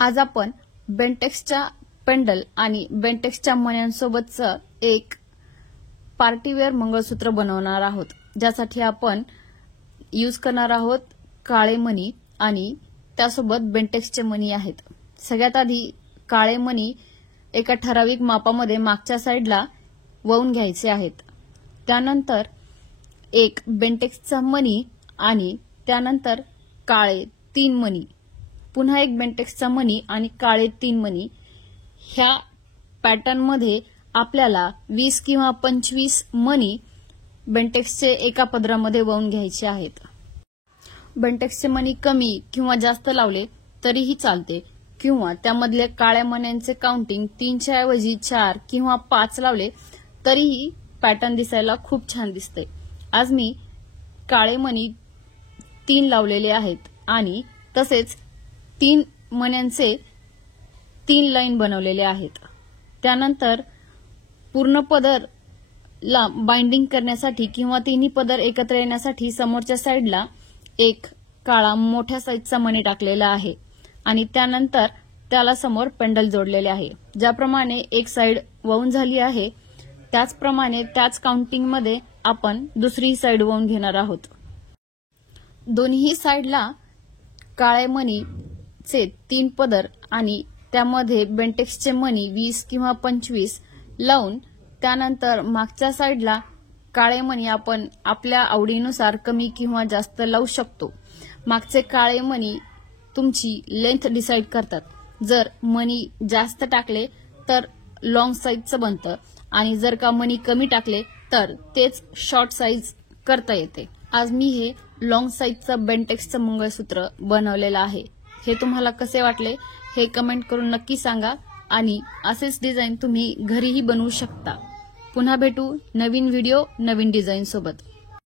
आज आपण बेंटेक्सच्या पेंडल आणि बेंटेक्सच्या मण्यांसोबतचं एक पार्टीवेअर मंगळसूत्र बनवणार आहोत, ज्यासाठी आपण यूज करणार आहोत काळे मणी आणि त्यासोबत बेंटेक्सचे मणी आहेत। सगळ्यात आधी काळे मणी एका ठराविक मापामध्ये मागच्या साइडला वळून घ्यायचे आहेत। त्यानंतर एक बेंटेक्सचा मणी आणि त्यानंतर काळे 3 मणी, पुन्हा एक बेंटेक्सचा मणी आणि काळे 3 मणी। ह्या पॅटर्न मध्ये आपल्याला 20 किंवा 25 मणी बेंटेक्सचे एका पदरामध्ये वळून घ्यायचे आहेत। बेंटेक्सचे मणी कमी किंवा जास्त लावले तरीही चालते, किंवा त्यामधले काळ्या मण्यांचे काउंटिंग 3च्या ऐवजी 4 किंवा 5 लावले तरीही पॅटर्न दिसायला खूप छान दिसते। आज मी काळे मणी 3 लावलेले आहेत आणि तसेच 3 मण्यांचे 3 लाईन बनवलेले आहेत। त्यानंतर पूर्ण पदरला बाइंडिंग करण्यासाठी किंवा तिन्ही पदर एकत्र येण्यासाठी समोरच्या साइडला एक काळा मोठ्या साईजचा मणी टाकलेला आहे आणि त्यानंतर त्याला समोर पेंडल जोडलेले आहे। ज्याप्रमाणे एक साइड वळून झाली आहे त्याचप्रमाणे त्याच काउंटिंग मध्ये आपण दुसरी साइड वळून घेणार आहोत। दोन्ही साइडला काळे मणीचे 3 पदर आणि त्यामध्ये बेंटेक्सचे मणी 20 किंवा 25 लावून त्यानंतर मागच्या साइडला काळे मणी आपण आपल्या आवडीनुसार कमी किंवा जास्त लावू शकतो। मागचे काळे मणी तुमची लेंथ डिसाइड करतात। जर मणी जास्त टाकले तर लॉंग साइजचं बनतं आणि जर का मणी कमी टाकले तर तेच शॉर्ट साइज करता येते। आज मी हे लॉंग साइजचं बेंटेक्सचं मंगळसूत्र बनवलेलं आहे। हे तुम्हाला कसे वाटले हे कमेंट करून नक्की सांगा आणि असेच डिझाइन तुम्ही घरीही बनवू शकता। पुन्हा भेटू नवीन व्हिडिओ नवीन डिझाइन सोबत।